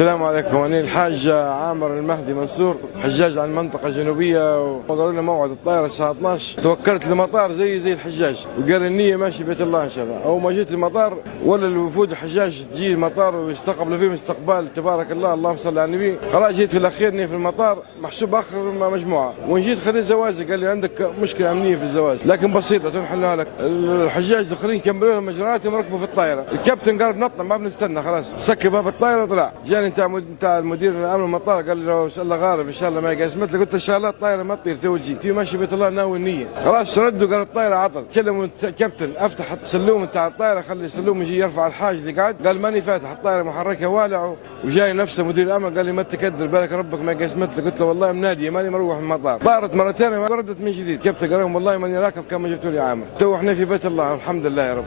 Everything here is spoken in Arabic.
السلام عليكم. أنا الحاج عامر المهدي منصور، حجاج عن المنطقة الجنوبية، وقالوا لنا موعد الطائرة الساعة 12. توكلت المطار زي الحجاج، وقال النية ماشي بيت الله إن شاء الله. أول ما جيت المطار ولا الوفود الحجاج تجي المطار ويستقبلوا فيهم استقبال تبارك الله، اللهم صل على النبي. خلاص جيت في الأخير في المطار محسوب آخر مجموعة، ونجيت خذيت زواجي، قال لي عندك مشكلة أمنية في الزواج لكن بسيطة تنحلها لك. الحجاج الآخرين كملوا لهم إجراءاتهم وركبوا في الطائرة. الكابتن قال نطلع ما بنستنى، خلاص سكر باب الطائرة وطلع. جاني بتاع المدير الامن المطار قال لي لو ان شاء الله غالب ان شاء الله ما يقسمت لي، قلت ان شاء الله الطائره ما تطير توجي في ماشي بيت الله ناوي النيه. خلاص ردوا قال الطائره عطل. كلموا الكابتن افتح السلوم بتاع الطائره، خلي السلوم يجي يرفع الحاج اللي قاعد، قال ماني فاتح الطائره محركها والع. وجاي نفسه مدير الامن قال لي ما تكدر بالك ربك ما قسمت لي، قلت له والله مناديه ماني مروح من المطار. طارت مرتين وردت من جديد. الكابتن قال لهم والله ماني راكب كان ما جبتوا لي عامر. تو احنا في بيت الله الحمد لله يا رب.